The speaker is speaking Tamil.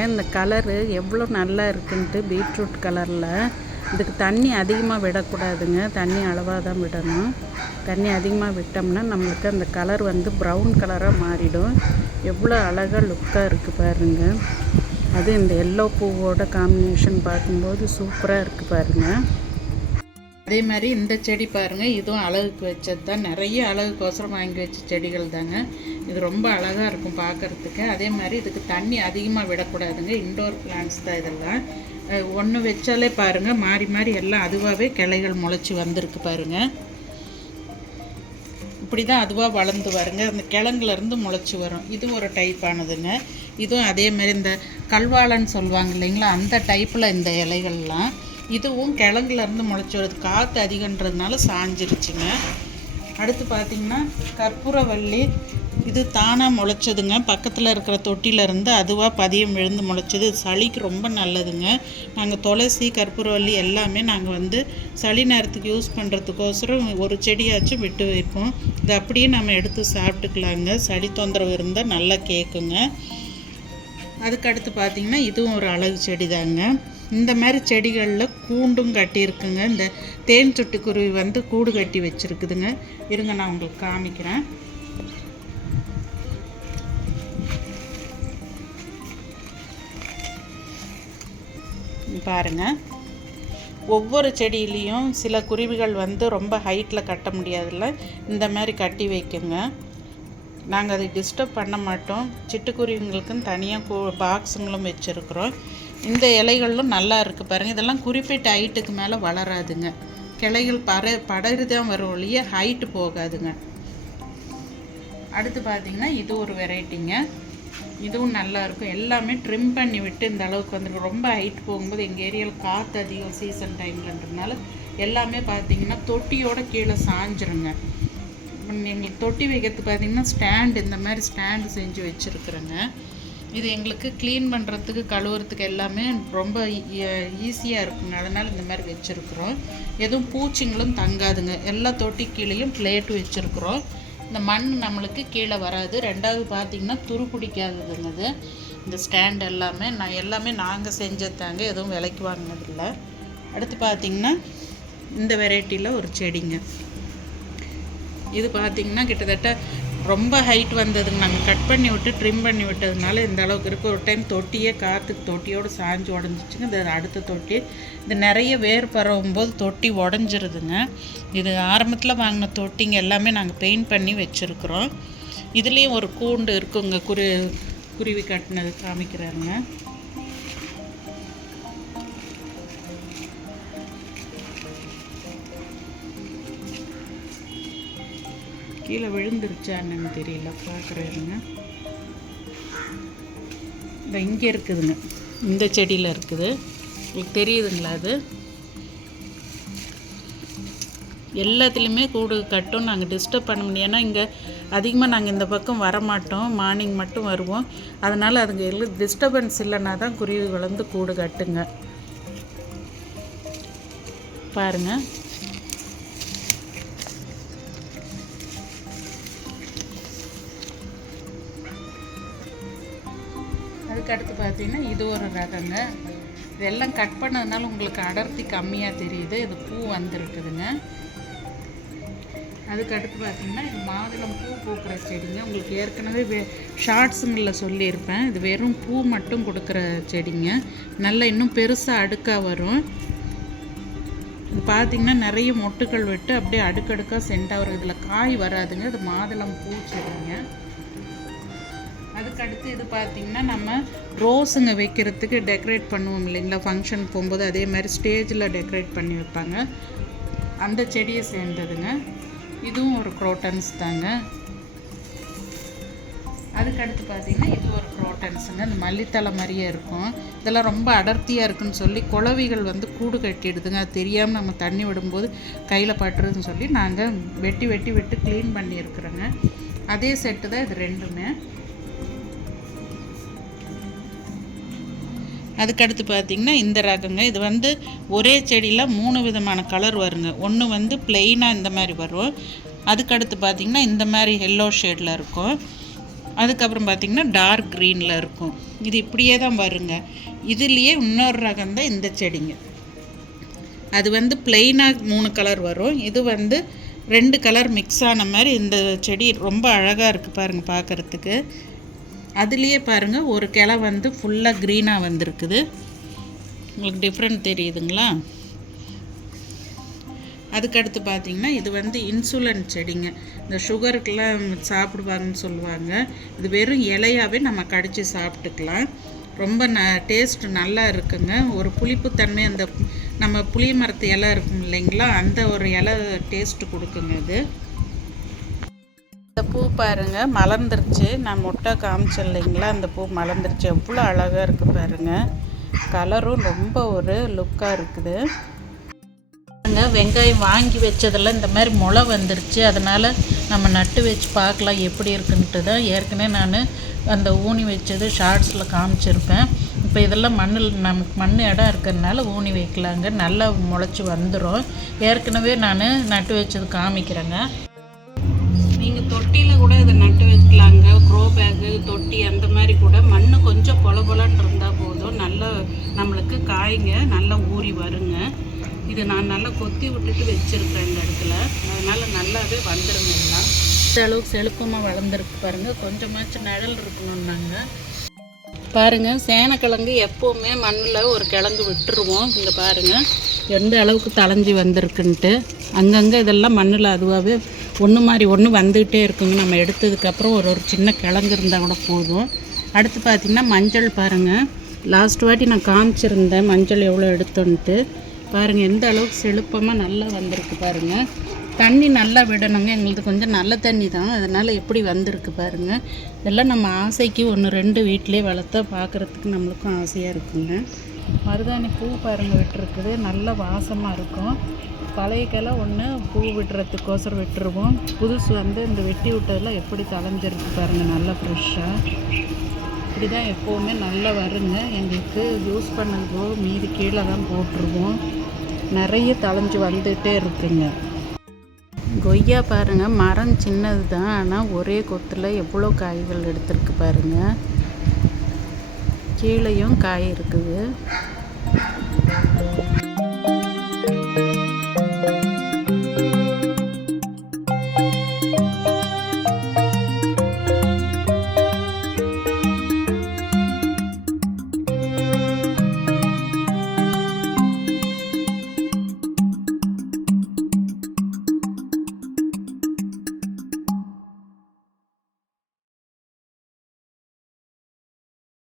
பாருங்கள் இந்த கலரு எவ்வளோ நல்லா இருக்குன்ட்டு பீட்ரூட் கலரில் இதுக்கு தண்ணி அதிகமாக விடக்கூடாதுங்க. தண்ணி அளவாக தான் விடணும். தண்ணி அதிகமாக விட்டோம்னா நம்மளுக்கு அந்த கலர் வந்து ப்ரௌன் கலராக மாறிடும். எவ்வளோ அழகாக லுக்காக இருக்குது பாருங்க. அது இந்த எல்லோ பூவோட காம்பினேஷன் பார்க்கும்போது சூப்பராக இருக்குது பாருங்கள் அதே மாதிரி இந்த செடி பாருங்கள் இதுவும் அழகுக்கு வச்சது தான் நிறைய அழகுக்கோசரம் வாங்கி வச்ச செடிகள் தாங்க. இது ரொம்ப அழகாக இருக்கும் பார்க்குறதுக்கு. அதே மாதிரி இதுக்கு தண்ணி அதிகமாக விடக்கூடாதுங்க. இன்டோர் பிளான்ஸ் தான் இதெல்லாம். ஒன்று வச்சாலே பாருங்கள் மாறி மாறி எல்லாம் அதுவாகவே கிளைகள் முளைச்சி வந்திருக்கு பாருங்கள் இப்படி தான் அதுவாக வளர்ந்து வருங்க. அந்த கிழங்குலேருந்து முளைச்சி வரும். இது ஒரு டைப்பானதுங்க இதுவும் அதே மாதிரி இந்த கல்வாழன்னு சொல்லுவாங்க இல்லைங்களா? அந்த டைப்பில் இந்த இலைகள்லாம். இதுவும் கிழங்குலேருந்து முளைச்சி வருது. காற்று அதிகன்றதுனால சாஞ்சிருச்சுங்க. அடுத்து பார்த்திங்கன்னா கற்பூரவள்ளி இது தானாக முளைச்சதுங்க. பக்கத்தில் இருக்கிற தொட்டியிலேருந்து அதுவாக பதியம் விழுந்து முளைச்சது. சளிக்கு ரொம்ப நல்லதுங்க. நாங்கள் துளசி கற்பூரவல்லி எல்லாமே நாங்கள் வந்து சளி நேரத்துக்கு யூஸ் பண்ணுறதுக்கோசரம் ஒரு செடியாச்சும் விட்டு வைப்போம். இது அப்படியே நம்ம எடுத்து சாப்பிட்டுக்கலாங்க. சளி தொந்தரவு இருந்தால் நல்லா கேட்குங்க அதுக்கடுத்து பார்த்திங்கன்னா இதுவும் ஒரு அழகு செடி தாங்க இந்த மாதிரி செடிகளில் கூண்டும் கட்டியிருக்குங்க இந்த தேன் சுட்டுக்குருவி வந்து கூடு கட்டி வச்சுருக்குதுங்க. இருங்க நான் உங்களுக்கு காமிக்கிறேன். பாருங்க. ஒவ்வொரு செடியிலையும் சில குருவிகள் வந்து ரொம்ப ஹைட்டில் கட்ட முடியாதுல்ல. இந்த மாதிரி கட்டி வைக்குங்க. நாங்கள் அதை டிஸ்டர்ப் பண்ண மாட்டோம். சிட்டுக்குருவிங்களுக்குன்னு தனியாக பாக்ஸுங்களும் வச்சுருக்குறோம். இந்த இலைகளும் நல்லா இருக்குது பாருங்கள் இதெல்லாம் குறிப்பிட்ட ஹைட்டுக்கு மேலே வளராதுங்க. கிளைகள் பற படகு தான் வரும் ஒழிய ஹைட்டு போகாதுங்க. அடுத்து பார்த்திங்கன்னா இது ஒரு வெரைட்டிங்க இதுவும் நல்லா இருக்கும் எல்லாமே ட்ரிம் பண்ணி விட்டு இந்த அளவுக்கு வந்துருக்கு. ரொம்ப ஹைட் போகும்போது எங்கள் ஏரியாவில் காற்று அதிகம் சீசன் டைம்லன்றதுனால எல்லாமே பார்த்தீங்கன்னா தொட்டியோட கீழே சாஞ்சிருங்க. எங்களுக்கு தொட்டி வைக்கிறதுக்கு பார்த்தீங்கன்னா ஸ்டாண்டு இந்த மாதிரி ஸ்டாண்டு செஞ்சு வச்சுருக்குறேங்க. இது எங்களுக்கு க்ளீன் பண்ணுறதுக்கு கழுவுறதுக்கு எல்லாமே ரொம்ப e-, e-, ஈஸியாக இருக்குங்க. அதனால் இந்த மாதிரி வச்சுருக்குறோம். எதுவும் பூச்சிங்களும் தங்காதுங்க. எல்லா தொட்டி கீழேயும் பிளேட்டு வச்சுருக்குறோம். இந்த மண் நம்மளுக்கு கீழே வராது. ரெண்டாவது பார்த்திங்கன்னா துரு பிடிக்காததுங்க இது இந்த ஸ்டாண்ட் எல்லாமே நான் எல்லாமே நாங்கள் செஞ்சதாங்க எதுவும் விலைக்கு வாங்கினதில்லை. அடுத்து பார்த்திங்கன்னா இந்த வெரைட்டியில் ஒரு செடிங்க. இது பார்த்திங்கன்னா கிட்டத்தட்ட ரொம்ப ஹைட் வந்ததுங்க. நாங்கள் கட் பண்ணி விட்டு ட்ரிம் பண்ணி விட்டதுனால இந்த அளவுக்கு இருக்குது ஒரு டைம் தொட்டியே காற்றுக்கு தொட்டியோடு சாஞ்சு உடஞ்சிச்சுங்க. இது அடுத்த தொட்டி. இது நிறைய வேர் பரவும் போது தொட்டி உடஞ்சிருதுங்க. இது ஆரம்பத்தில் வாங்கின தொட்டிங்க எல்லாமே நாங்கள் பெயிண்ட் பண்ணி வச்சுருக்குறோம். இதுலேயும் ஒரு கூண்டு இருக்குங்க. குரு குருவி கட்டினது காமிக்கிறாருங்க. கீழே விழுந்துருச்சா என்னன்னு தெரியல. பார்க்குறேங்க இந்த இங்கே இருக்குதுங்க. இந்த செடியில் இருக்குது. உங்களுக்கு தெரியுதுங்களா அது எல்லாத்துலேயுமே கூடு கட்டும். நாங்கள் டிஸ்டர்ப் பண்ண முடியும் ஏன்னா இங்கே அதிகமாக நாங்கள் இந்த பக்கம் வரமாட்டோம். மார்னிங் மட்டும் வருவோம். அதனால் அதுங்க எல்லாம் டிஸ்டர்பன்ஸ் இல்லைன்னா தான் குருவி வளர்ந்து கூடு கட்டுங்க. பாருங்கள் அதுக்கு அடுத்து பார்த்தீங்கன்னா இது ஒரு ரகங்க. இதெல்லாம் கட் பண்ணதுனால உங்களுக்கு அடர்த்தி கம்மியாக தெரியுது. இது பூ வந்திருக்குதுங்க. அதுக்கடுத்து பார்த்தீங்கன்னா இது மாதுளம் பூ பூக்கிற செடிங்க. உங்களுக்கு ஏற்கனவே வே ஷார்ட்ஸுங்களில் சொல்லியிருப்பேன். இது வெறும் பூ மட்டும் கொடுக்குற செடிங்க. நல்லா இன்னும் பெருசாக அடுக்காக வரும். இது பார்த்தீங்கன்னா நிறைய மொட்டுகள் விட்டு அப்படியே அடுக்கடுக்காக சென்டாக வரும். இதில் காய் வராதுங்க. இது மாதுளம் பூ செடிங்க. அதுக்கடுத்து இது பார்த்திங்கன்னா நம்ம ரோஸுங்க வைக்கிறதுக்கு டெக்கரேட் பண்ணுவோம் இல்லைங்களா? ஃபங்க்ஷன் போகும்போது அதே மாதிரி ஸ்டேஜில் டெக்கரேட் பண்ணி வைப்பாங்க. அந்த செடியை சேர்ந்ததுங்க. இதுவும் ஒரு குரோட்டன்ஸ் தாங்க. அதுக்கடுத்து பார்த்திங்கன்னா இது ஒரு குரோட்டன்ஸுங்க இந்த மல்லித்தலை மாதிரியே இருக்கும். இதெல்லாம் ரொம்ப அடர்த்தியாக இருக்குன்னு சொல்லி குளவிகள் வந்து கூடு கட்டிடுதுங்க. அது தெரியாமல் நம்ம தண்ணி விடும்போது கையில் பட்டுருதுன்னு சொல்லி நாங்கள் வெட்டி வெட்டி விட்டு க்ளீன் பண்ணியிருக்கிறோங்க. அதே செட்டு தான் இது ரெண்டுமே. அதுக்கடுத்து பார்த்திங்கன்னா இந்த ரகங்க. இது வந்து ஒரே செடியில் மூணு விதமான கலர் வருங்க. ஒன்று வந்து பிளெயினாக இந்த மாதிரி வரும். அதுக்கடுத்து பார்த்திங்கன்னா இந்த மாதிரி எல்லோ ஷேடில் இருக்கும். அதுக்கப்புறம் பார்த்திங்கன்னா டார்க் க்ரீனில் இருக்கும். இது இப்படியே தான் வருங்க. இதுலேயே இன்னொரு ரகம் தான் இந்த செடிங்க. அது வந்து பிளெயினாக மூணு கலர் வரும். இது வந்து ரெண்டு கலர் மிக்ஸ் ஆன மாதிரி இந்த செடி ரொம்ப அழகாக இருக்குது பாருங்கள் பார்க்குறதுக்கு அதுலேயே பாருங்கள் ஒரு கிளை வந்து ஃபுல்லாக க்ரீனாக வந்திருக்குது. உங்களுக்கு டிஃப்ரெண்ட் தெரியுதுங்களா? அதுக்கடுத்து பார்த்தீங்கன்னா இது வந்து இன்சுலன் செடிங்க. இந்த சுகருக்கெல்லாம் சாப்பிடுவாங்கன்னு சொல்லுவாங்க. இது வெறும் இலையாவே நம்ம கடித்து சாப்பிட்டுக்கலாம். ரொம்ப ந டேஸ்ட் நல்லா இருக்குங்க. ஒரு புளிப்புத்தன்மை அந்த நம்ம புளிய மரத்து இலை இருக்கும் இல்லைங்களா? அந்த ஒரு இலை டேஸ்ட்டு கொடுக்குங்க இது இந்த பூ பாருங்க மலர்ந்துருச்சு. நான் முட்டை காமிச்சேன் இல்லைங்களா? அந்த பூ மலர்ந்துருச்சு. எவ்வளோ அழகாக இருக்குது பாருங்க. கலரும் ரொம்ப ஒரு லுக்காக இருக்குது. வெங்காயம் வாங்கி வச்சதெல்லாம் இந்த மாதிரி முளை வந்துருச்சு. அதனால் நம்ம நட்டு வச்சு பார்க்கலாம் எப்படி இருக்குன்ட்டு தான் ஏற்கனவே நான் அந்த ஊனி வச்சது ஷார்ட்ஸில் காமிச்சிருப்பேன். இப்போ இதெல்லாம் மண்ணில் நமக்கு மண் இடம் இருக்கிறதுனால ஊனி வைக்கலாங்க. நல்லா முளைச்சி வந்துடும் ஏற்கனவே நான் நட்டு வச்சது காமிக்கிறேங்க. வச்சுக்கலாங்க க்ரோ பேக்கு தொட்டி அந்த மாதிரி கூட மண் கொஞ்சம் பொல பொலன்னு இருந்தால் போதும் நல்ல நம்மளுக்கு காய்ங்க நல்லா ஊறி வருங்க இது நான் நல்லா கொத்தி விட்டுட்டு வச்சுருக்கேன் இந்த இடத்துல அதனால் நல்லாவே வந்துருங்கண்ணா எல்லாம் இந்த அளவுக்கு செழுப்பமாக வளர்ந்துருக்கு பாருங்கள் கொஞ்சமாச்சும் நிழல் இருக்கணும்னாங்க பாருங்கள் சேனக்கிழங்கு எப்போவுமே மண்ணில் ஒரு கிழங்கு விட்டுருவோம் இங்கே பாருங்கள் எந்த அளவுக்கு தளைஞ்சி வந்திருக்குன்ட்டு அங்கங்கே இதெல்லாம் மண்ணில் அதுவாகவே ஒன்று மாதிரி ஒன்று வந்துக்கிட்டே இருக்குங்க. நம்ம எடுத்ததுக்கப்புறம் ஒரு ஒரு சின்ன கிழங்கு இருந்தால் கூட போதும். அடுத்து பார்த்திங்கன்னா மஞ்சள் பாருங்கள் லாஸ்ட் வாட்டி நான் காமிச்சிருந்தேன் மஞ்சள் எவ்வளோ எடுத்தோன்ட்டு. பாருங்கள் எந்த அளவுக்கு செழுப்பமாக நல்லா வந்திருக்கு பாருங்கள் தண்ணி நல்லா விடணுங்க. எங்களுக்கு கொஞ்சம் நல்ல தண்ணி தான். அதனால் எப்படி வந்திருக்கு பாருங்கள் இதெல்லாம் நம்ம ஆசைக்கு ஒன்று ரெண்டு வீட்டிலே வளர்த்தா பார்க்குறதுக்கு நம்மளுக்கும் ஆசையாக இருக்குங்க. மருதாணி பூ பாருங்கள் விட்டுருக்குது. நல்ல வாசமாக இருக்கும். பழைய கிளை ஒன்று பூ விடுறதுக்கோசரம் விட்டுருவோம். புதுசு வந்து இந்த வெட்டி விட்டதெல்லாம் எப்படி தலைஞ்சிருக்கு பாருங்கள் நல்லா ஃப்ரெஷ்ஷாக இப்படி தான் எப்போவுமே நல்லா வருங்க. எங்களுக்கு யூஸ் பண்ணது மீதி கீழே தான் போட்டுருவோம். நிறைய தலைஞ்சு வந்துகிட்டே இருக்குங்க. கொய்யா பாருங்க மரம் சின்னது தான். ஆனால் ஒரே கொத்தில் எவ்வளோ காய்கள் எடுத்துருக்கு பாருங்க. கீழேயும் காய் இருக்குது.